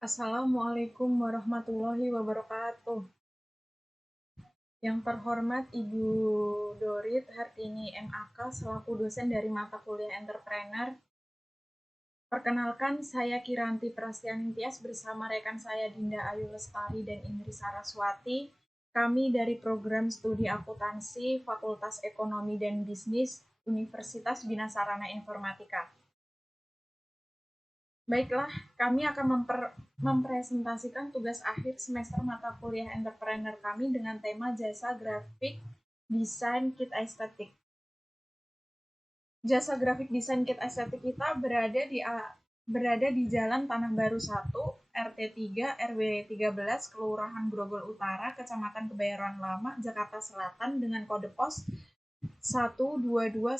Assalamualaikum warahmatullahi wabarakatuh. Yang terhormat Ibu Dorit Hartini MAK selaku dosen dari mata kuliah Entrepreneur. Perkenalkan, saya Kiranti Prastiantias bersama rekan saya Dinda Ayu Lestari dan Indri Saraswati. Kami dari program studi akuntansi Fakultas Ekonomi dan Bisnis Universitas Bina Sarana Informatika. Baiklah, kami akan mempresentasikan tugas akhir semester mata kuliah entrepreneur kami dengan tema jasa grafik desain kit estetik. Jasa grafik desain kit estetik kita berada di Jalan Tanah Baru 1, RT 3, RW 13, Kelurahan Grogol Utara, Kecamatan Kebayoran Lama, Jakarta Selatan dengan kode pos 12210.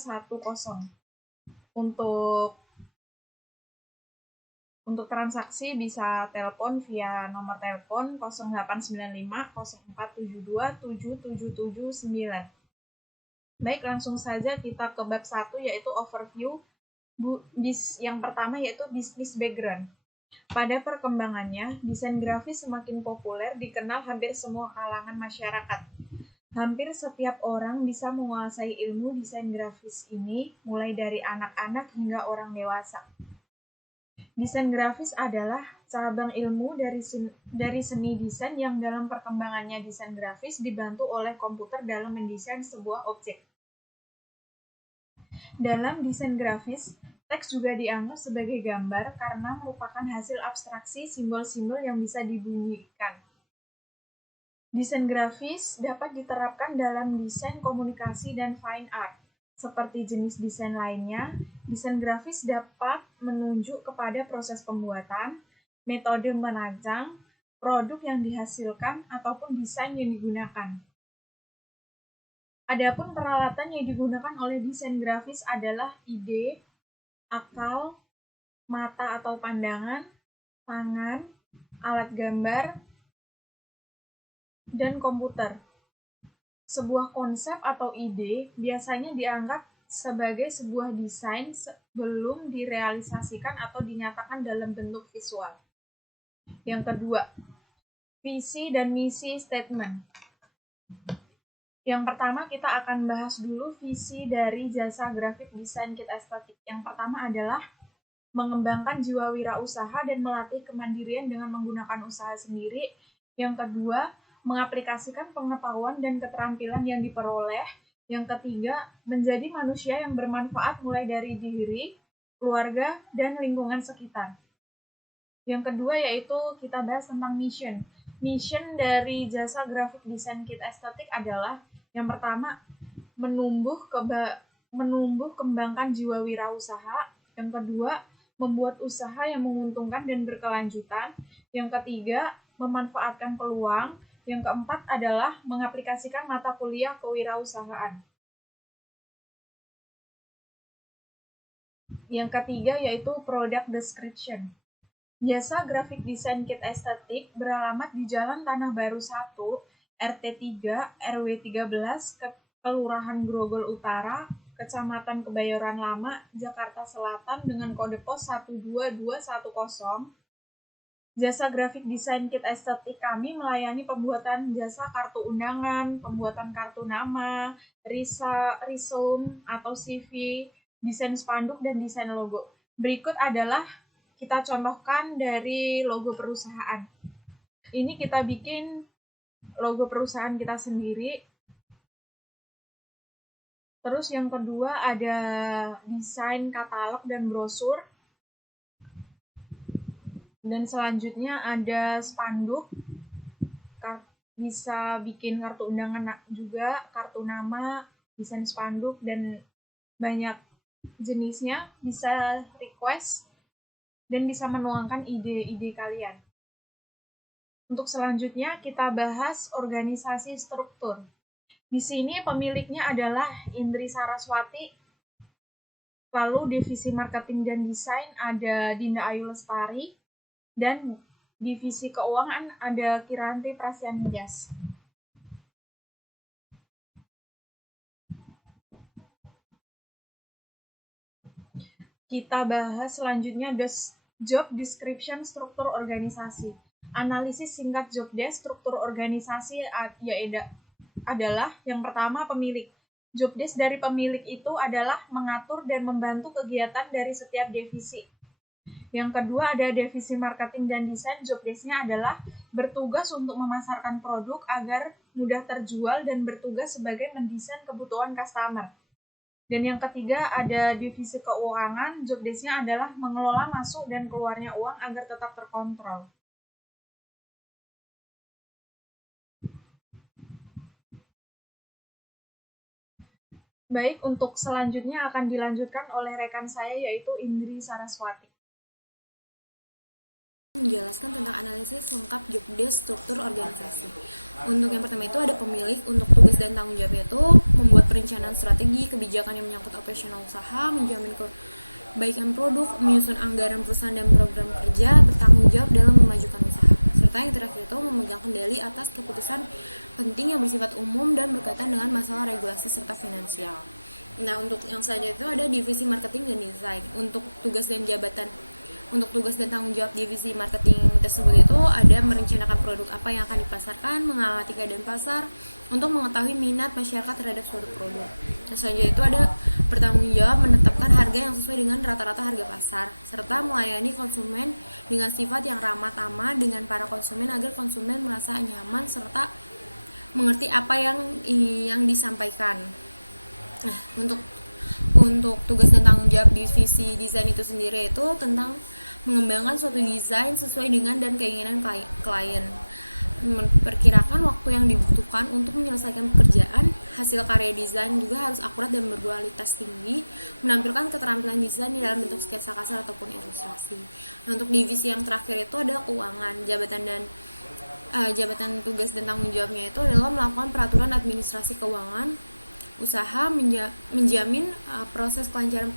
Untuk transaksi bisa telepon via nomor telepon 0895 0472 7779. Baik, langsung saja kita ke bab 1 yaitu overview. Yang pertama yaitu business background. Pada perkembangannya, desain grafis semakin populer dikenal hampir semua kalangan masyarakat. Hampir setiap orang bisa menguasai ilmu desain grafis ini, mulai dari anak-anak hingga orang dewasa. Desain grafis adalah cabang ilmu dari seni desain yang dalam perkembangannya desain grafis dibantu oleh komputer dalam mendesain sebuah objek. Dalam desain grafis, teks juga dianggap sebagai gambar karena merupakan hasil abstraksi simbol-simbol yang bisa dibunyikan. Desain grafis dapat diterapkan dalam desain komunikasi dan fine art. Seperti jenis desain lainnya, desain grafis dapat menunjuk kepada proses pembuatan, metode merancang, produk yang dihasilkan, ataupun desain yang digunakan. Adapun peralatan yang digunakan oleh desain grafis adalah ide, akal, mata atau pandangan, tangan, alat gambar, dan komputer. Sebuah konsep atau ide biasanya dianggap sebagai sebuah desain sebelum direalisasikan atau dinyatakan dalam bentuk visual. Yang kedua, visi dan misi statement. Yang pertama kita akan bahas dulu visi dari jasa grafik desain kit estetik. Yang pertama adalah mengembangkan jiwa wirausaha dan melatih kemandirian dengan menggunakan usaha sendiri. Yang kedua, mengaplikasikan pengetahuan dan keterampilan yang diperoleh. Yang ketiga, menjadi manusia yang bermanfaat mulai dari diri, keluarga, dan lingkungan sekitar. Yang kedua yaitu kita bahas tentang mission. Mission dari jasa grafik desain kit estetik adalah yang pertama, menumbuh kembangkan jiwa wirausaha. Yang kedua, membuat usaha yang menguntungkan dan berkelanjutan. Yang ketiga, memanfaatkan peluang. Yang keempat adalah mengaplikasikan mata kuliah kewirausahaan. Yang ketiga yaitu product description. Jasa grafik desain kit estetik beralamat di Jalan Tanah Baru 1, RT 3, RW 13, Kelurahan Grogol Utara, Kecamatan Kebayoran Lama, Jakarta Selatan dengan kode pos 12210. Jasa grafik desain kit estetik kami melayani pembuatan jasa kartu undangan, pembuatan kartu nama, resume atau CV, desain spanduk, dan desain logo. Berikut adalah kita contohkan dari logo perusahaan. Ini kita bikin logo perusahaan kita sendiri. Terus yang kedua ada desain katalog dan brosur. Dan selanjutnya ada spanduk. Bisa bikin kartu undangan juga, kartu nama, desain spanduk, dan banyak jenisnya. Bisa request dan bisa menuangkan ide-ide kalian. Untuk selanjutnya kita bahas organisasi struktur. Di sini pemiliknya adalah Indri Saraswati. Lalu divisi marketing dan desain ada Dinda Ayu Lestari. Dan divisi keuangan ada Kiranti Prastiantias. Kita bahas selanjutnya Job description, struktur organisasi. Analisis singkat job desk, struktur organisasi adalah yang pertama pemilik. Job desk dari pemilik itu adalah mengatur dan membantu kegiatan dari setiap divisi. Yang kedua ada divisi marketing dan desain. Job desk-nya adalah bertugas untuk memasarkan produk agar mudah terjual dan bertugas sebagai mendesain kebutuhan customer. Dan yang ketiga ada divisi keuangan. Job desk-nya adalah mengelola masuk dan keluarnya uang agar tetap terkontrol. Baik, untuk selanjutnya akan dilanjutkan oleh rekan saya yaitu Indri Saraswati. Menjelaskan tentang analisis lengkap job desk struktur organisasi. Untuk yang pertama itu ada pemilik. Untuk tugas dan tanggung jawabnya itu membuat perencanaan strategi kebijakan yang menyangkut operasional usaha, menjamin kebaikan produk, menyusun anggaran perusahaan dan program kerja, bertanggung jawab dalam memajukan usaha. Serta yang terakhir itu memegang kendali atas keputusan penting yang bersifat umum dan berkaitan dengan masalah regulasi serta finansial. Nah, untuk yang selanjutnya itu ada divisi marketing dan desain. Untuk tugas dan tanggung jawab divisi marketing tersebut itu ada merencanakan produk apa yang akan dipasarkan, mengamati keadaan pasar, untuk mengetahui minat masyarakat terhadap suatu produk. Dan selanjutnya itu ada bertanggung jawab menetapkan harga yang sesuai dengan rata-rata harga pasar, serta melayani konsumen dengan sifat yang ramah tamah dengan para konsumen agar konsumen merasa nyaman serta mengerti apa yang disampaikan. Nah, untuk tugas dan tanggung jawab divisi desain itu sendiri itu tentang mengembangkan suatu desain sesuai dengan dan keinginan klien, memperkirakan waktu yang dibutuhkan untuk menyelesaikan pekerjaan. Hasil karya desain juga harus akurat dan berkualitas tinggi, menampilkan keterampilan desain di dalam bentuk sketsa kasar ataupun ilustrasi. Nah, untuk divisi yang terakhir itu ada keuangan. Jabatan tugas dan tanggung jawabnya itu adalah melakukan peraturan administrasi keuangan usaha, menjamin proses kelancaran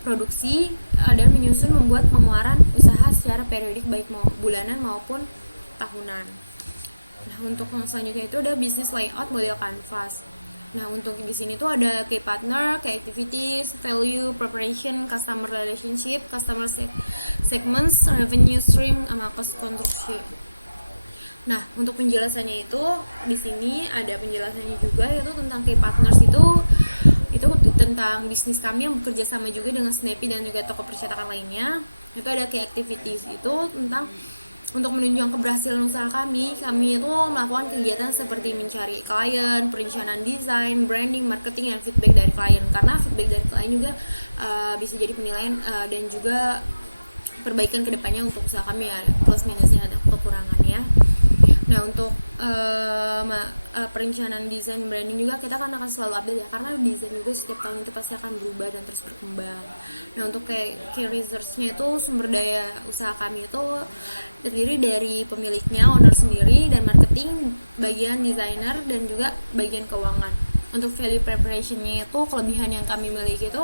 produksi, dan menyusun membuat pengeluaran usaha secara periodik baik bulanan maupun tahunan. Nah, untuk yang selanjutnya itu ada business layout model canvas. Nah, untuk di sini tuh ada key partner, key activities, value, preparation, customer relationship, customer segments, revenue stream, sama cost construction. Nah, untuk penjelasannya itu di sini ada penjelasannya juga, yaitu tentang key partners itu tentang bisnis kami yang bekerja sama juga dengan Snappy dan juga toko percetakan lainnya. Itu ada key activities itu tentang untuk menunjang keberhasilan usaha kami itu melakukan kegiatan seperti mencari klien, perencanaan desain, branding, marketing, dan feedback dari klien. Karena feedback dari klien juga bisa jadi penilaian dan juga perbaikan kedepannya untuk usaha kami, ya plus minusnya ada kekurangannya. Nah, untuk perencanaan desain branding juga kita akan selalu update ya, karena desain juga setiap tahun itu pasti akan berubah dan terus berkembang. Nah, untuk key resource-nya itu sumber daya usaha kami itu terdiri dari pemiliknya, owner sendiri, dan marketing, bagian desainer, dan juga bagian keuangan. Untuk value preparation-nya itu kelebihan yang kami miliki itu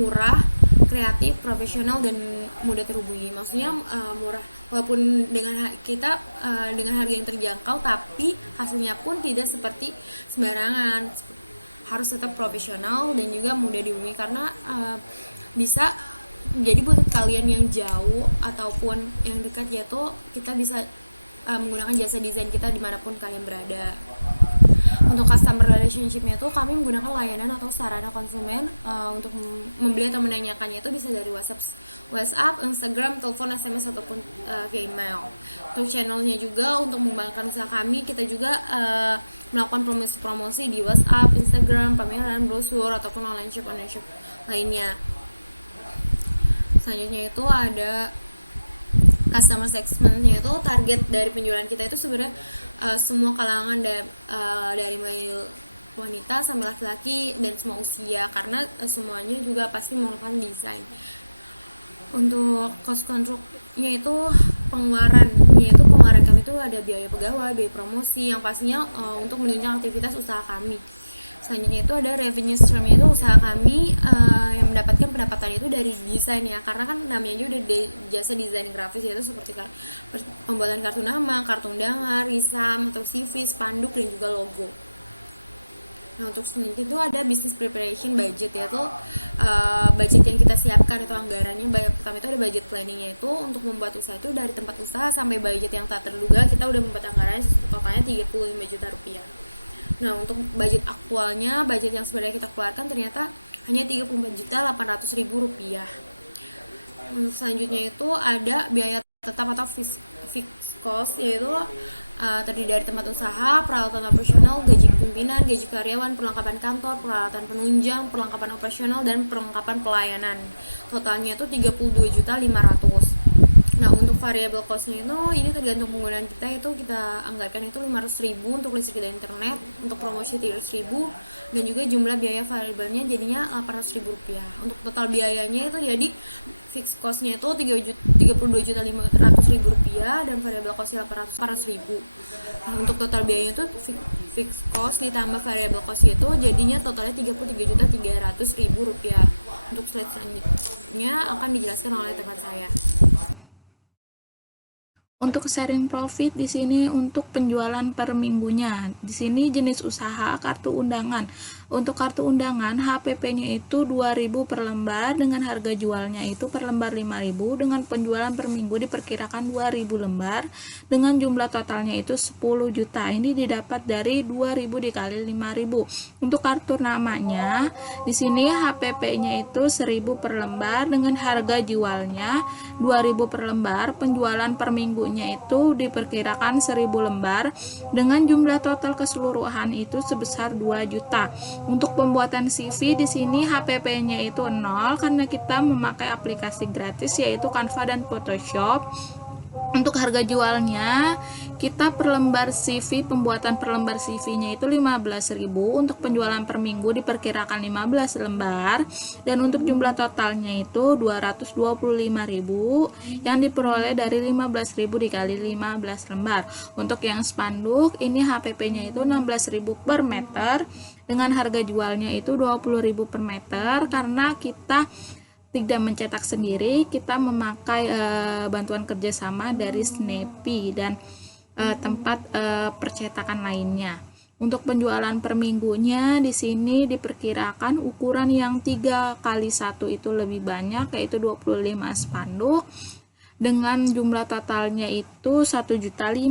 murah, kreatif, profesional, dan mudah terhubungi. Maksudnya murah, walaupun dengan harga yang terjangkau, tapi hasilnya pun tidak seperti sembarangan, harus tetap profesional dan juga mudah dihubungi, karena bisa jadi buat kalian yang jauh ataupun yang dekat, yaitu kita bisa menggunakan jasa desain kita dimanapun kalian berada. Untuk customer relationship-nya itu kami menggunakan layanan atau sarana konsumen untuk membeli atau menanyakannya itu bisa dari WhatsApp, Instagram, telepon, SMS, ataupun via email. Untuk channelnya juga untuk mengembangkan usaha kami, kita juga melakukan promosi di WhatsApp, Instagram, pameran, brosur, ataupun online shop lainnya. Selanjutnya itu ada customer segment-nya itu target dari penjualan kita itu sebenarnya semua kalangan dari mulai wanita sampai laki-laki dan semua usia, karena semuanya juga pasti melakukan desain. Untuk cost control-nya itu pengeluaran kami itu ada biaya pegawai, biaya promosi yang pastinya untuk menunjang aktivitas usaha kami. Selanjutnya itu ada revenue stream-nya, itu usaha kami yang mendapatkan pendapatan itu dari desain ya, karena kan namanya juga udah jasa desain grafis, yaitu seperti pembuatan kartu nama, kartu undangan, risam, atau CV, spanduk, dan juga logo. Nah, untuk selanjutnya itu ada business preparation budget, yaitu budget yang kita siapkan itu anggarannya. Pertama itu ada budget planningnya, itu untuk membuat usaha itu dari tempat usaha sampai budget yang tak terduga kita udah membuat anggarannya totalnya 35 juta rupiah. Nah, untuk budget aktualnya, budget yang sebenarnya kita keluarkan ternyata hanya 34 juta 800 ribu rupiah. Untuk selanjutnya itu ada biaya tetap atau fixed cost, yaitu terdiri dari tempat usaha, peralatan operasional, gaji pimpinan, gaji karyawan, perlengkapan kantor, peralatan penunjang, perlengkapan operasional, dan perlengkapan pelayanan. Totalnya itu 32.500.000. Nah, untuk variable cost-nya itu ini tergantung penggunaan kita, itu kita anggarkan itu 500.000 untuk listrik dan internet, untuk promosi 300.000, dan juga jumlah biaya variabelnya jadinya 800.000 rupiah. Untuk total biayanya itu jadi fixed cost-nya itu 32.500.000 rupiah dan variable cost-nya 800.000. Nah, untuk total biayanya itu fixed cost ditambah variable cost itu jadinya totalnya 33.300.000 rupiah. Untuk slide selanjutnya akan dijelaskan oleh teman saya. Untuk sharing profit di sini untuk penjualan per minggunya. Di sini jenis usaha kartu undangan. Untuk kartu undangan HPP-nya itu 2.000 per lembar dengan harga jualnya itu per lembar 5.000 dengan penjualan per minggu diperkirakan 2.000 lembar dengan jumlah totalnya itu 10 juta. Ini didapat dari 2.000 dikali 5.000. Untuk kartu namanya di sini HPP-nya itu 1.000 per lembar dengan harga jualnya 2.000 per lembar, penjualan per minggunya itu diperkirakan 1.000 lembar dengan jumlah total keseluruhan itu sebesar 2 juta. Untuk pembuatan CV di sini HPP-nya itu 0 karena kita memakai aplikasi gratis yaitu Canva dan Photoshop. Untuk harga jualnya kita per lembar CV, pembuatan per lembar CV-nya itu 15.000, untuk penjualan per minggu diperkirakan 15 lembar, dan untuk jumlah totalnya itu 225.000 yang diperoleh dari 15.000 dikali 15 lembar. Untuk yang spanduk ini HPP-nya itu 16.000 per meter dengan harga jualnya itu 20.000 per meter. Karena kita tidak mencetak sendiri, kita memakai bantuan kerjasama dari Snappy dan tempat percetakan lainnya. Untuk penjualan per minggunya di sini diperkirakan ukuran yang 3x1 itu lebih banyak, yaitu 25 spanduk dengan jumlah totalnya itu 1.500.000,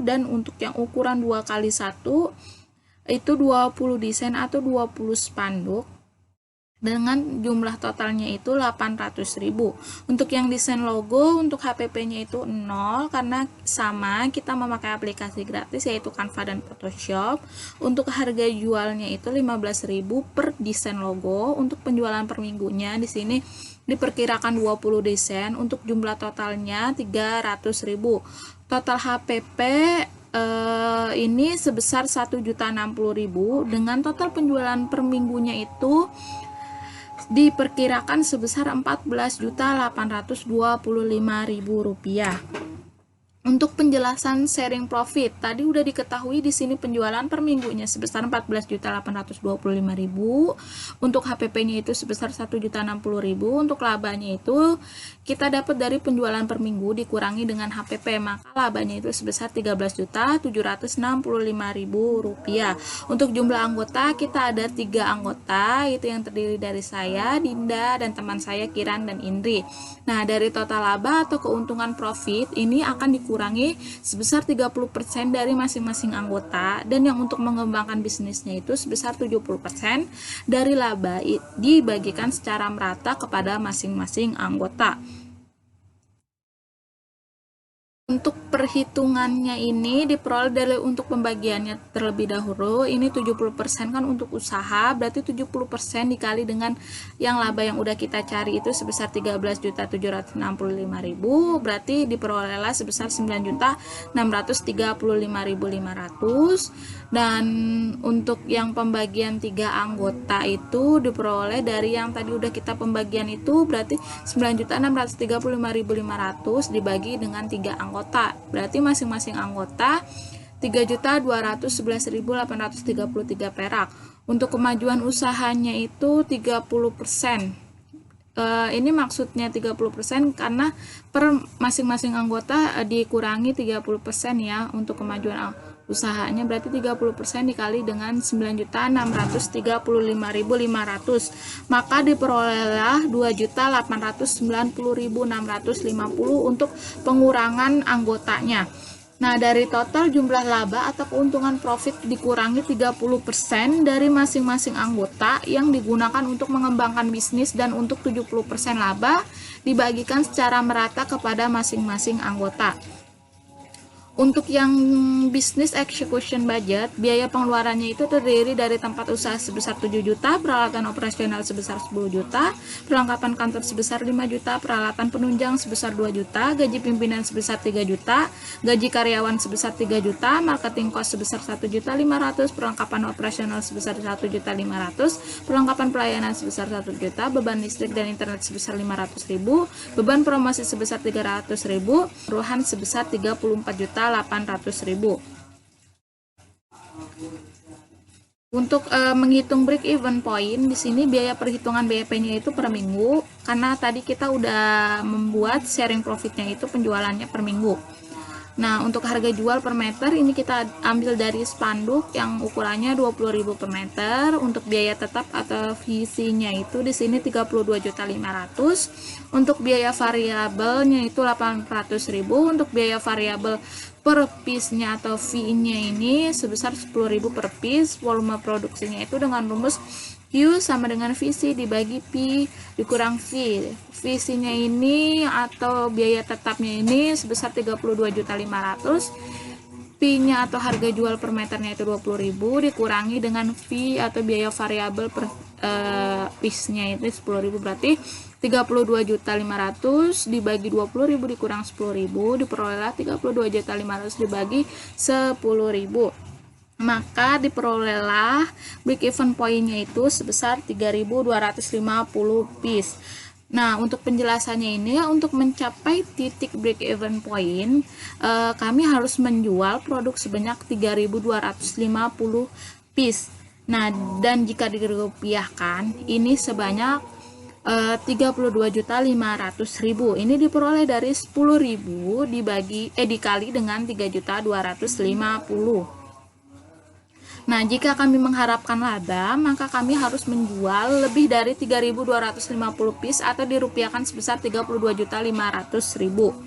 dan untuk yang ukuran 2x1 itu 20 desain atau 20 spanduk dengan jumlah totalnya itu 800.000. Untuk yang desain logo untuk HPP-nya itu 0 karena sama kita memakai aplikasi gratis yaitu Canva dan Photoshop. Untuk harga jualnya itu 15.000 per desain logo. Untuk penjualan per minggunya di sini diperkirakan 20 desain, untuk jumlah totalnya 300.000. Total HPP ini sebesar 1.060.000 dengan total penjualan per minggunya itu diperkirakan sebesar 14.825.000 rupiah. Untuk penjelasan sharing profit, tadi udah diketahui di sini penjualan per minggunya sebesar 14.825.000, untuk HPP-nya itu sebesar 1.060.000, untuk labanya itu kita dapat dari penjualan per minggu dikurangi dengan HPP, maka labanya itu sebesar 13.765.000 rupiah. Untuk jumlah anggota kita ada 3 anggota, itu yang terdiri dari saya, Dinda, dan teman saya Kiran dan Indri. Nah, dari total laba atau keuntungan profit ini akan dikurangi sebesar 30% dari masing-masing anggota, dan yang untuk mengembangkan bisnisnya itu sebesar 70% dari laba dibagikan secara merata kepada masing-masing anggota. Untuk perhitungannya ini diperoleh dari untuk pembagiannya terlebih dahulu. Ini 70% kan untuk usaha, berarti 70% dikali dengan yang laba yang udah kita cari itu sebesar 13.765.000, berarti diperolehlah sebesar 9.635.500. Dan untuk yang pembagian 3 anggota itu diperoleh dari yang tadi udah kita pembagian itu, berarti 9.635.500 dibagi dengan 3 anggota, berarti masing-masing anggota 3.211.833 perak. Untuk kemajuan usahanya itu 30%. Ini maksudnya 30% karena per masing-masing anggota dikurangi 30% ya untuk kemajuan usahanya, berarti 30% dikali dengan 9.635.500, maka diperolehlah 2.890.650 untuk pengurangan anggotanya. Nah, dari total jumlah laba atau keuntungan profit dikurangi 30% dari masing-masing anggota yang digunakan untuk mengembangkan bisnis, dan untuk 70% laba dibagikan secara merata kepada masing-masing anggota. Untuk yang business execution budget, biaya pengeluarannya itu terdiri dari tempat usaha sebesar 7 juta, peralatan operasional sebesar 10 juta, perlengkapan kantor sebesar 5 juta, peralatan penunjang sebesar 2 juta, gaji pimpinan sebesar 3 juta, gaji karyawan sebesar 3 juta, marketing cost sebesar 1.500.000, perlengkapan operasional sebesar 1.500.000, perlengkapan pelayanan sebesar 1 juta, beban listrik dan internet sebesar 500.000, beban promosi sebesar 300.000, keseluruhan sebesar 34.800.000. Untuk menghitung break even point, di sini biaya perhitungan BEP-nya itu per minggu, karena tadi kita udah membuat sharing profitnya itu penjualannya per minggu. Nah, untuk harga jual per meter ini kita ambil dari spanduk yang ukurannya 20.000 per meter. Untuk biaya tetap atau VC-nya itu di sini 32.500.000. Untuk biaya variabelnya itu 800.000. Untuk biaya variabel per piece-nya atau fee-nya ini sebesar 10.000 per piece. Volume produksinya itu dengan rumus Q sama dengan VC dibagi P dikurang V. VC-nya ini atau biaya tetapnya ini sebesar 32.500.000. P-nya atau harga jual per meternya itu 20.000 dikurangi dengan V atau biaya variabel per piece-nya itu 10.000, berarti 32.500.000 dibagi 20.000 dikurang 10.000 diperolehlah 32.500.000 dibagi 10.000. Maka diperolehlah break even point-nya itu sebesar 3.250 piece. Nah, untuk penjelasannya ini, untuk mencapai titik break even point, kami harus menjual produk sebanyak 3.250 piece. Nah, dan jika dirupiahkan, ini sebanyak 32.500.000. Ini diperoleh dari 10.000 dikali dengan 3.250. Nah, jika kami mengharapkan laba, maka kami harus menjual lebih dari 3.250 piece atau dirupiahkan sebesar 32.500.000.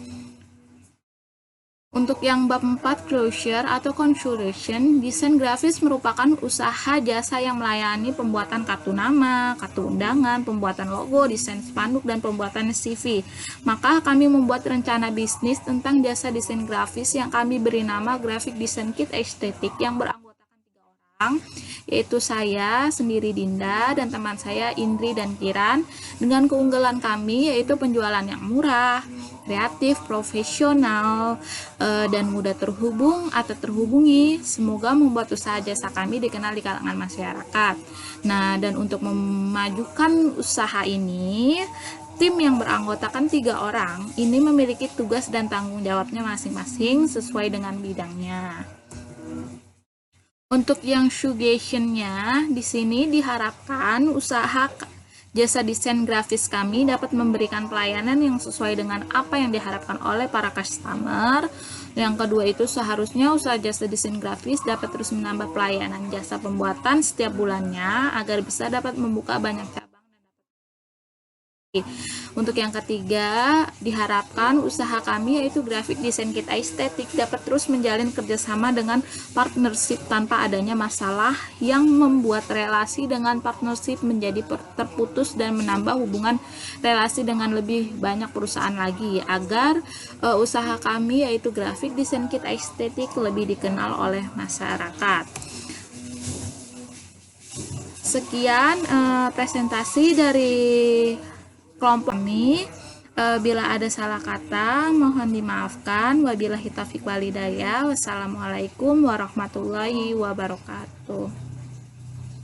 Untuk yang bab 4 closure atau consolidation, desain grafis merupakan usaha jasa yang melayani pembuatan kartu nama, kartu undangan, pembuatan logo, desain spanduk, dan pembuatan CV. Maka kami membuat rencana bisnis tentang jasa desain grafis yang kami beri nama Graphic Design Kit Estetik yang beranggotakan 3 orang, yaitu saya sendiri Dinda dan teman saya Indri dan Kiran. Dengan keunggulan kami yaitu penjualan yang murah, kreatif, profesional, dan mudah terhubung atau terhubungi. Semoga membuat usaha jasa kami dikenal di kalangan masyarakat. Nah, dan untuk memajukan usaha ini, tim yang beranggotakan 3 orang ini memiliki tugas dan tanggung jawabnya masing-masing sesuai dengan bidangnya. Untuk yang suggestion-nya, di sini diharapkan usaha jasa desain grafis kami dapat memberikan pelayanan yang sesuai dengan apa yang diharapkan oleh para customer. Yang kedua itu seharusnya usaha jasa desain grafis dapat terus menambah pelayanan jasa pembuatan setiap bulannya agar bisa dapat membuka banyak cabang. Untuk yang ketiga, diharapkan usaha kami yaitu Graphic Design Kit Estetik dapat terus menjalin kerjasama dengan partnership tanpa adanya masalah yang membuat relasi dengan partnership menjadi terputus dan menambah hubungan relasi dengan lebih banyak perusahaan lagi agar usaha kami yaitu Graphic Design Kit Estetik lebih dikenal oleh masyarakat. Sekian presentasi dari kelompok kami. Bila ada salah kata mohon dimaafkan. Wabillahi taufiq walhidayah. Wassalamualaikum warahmatullahi wabarakatuh.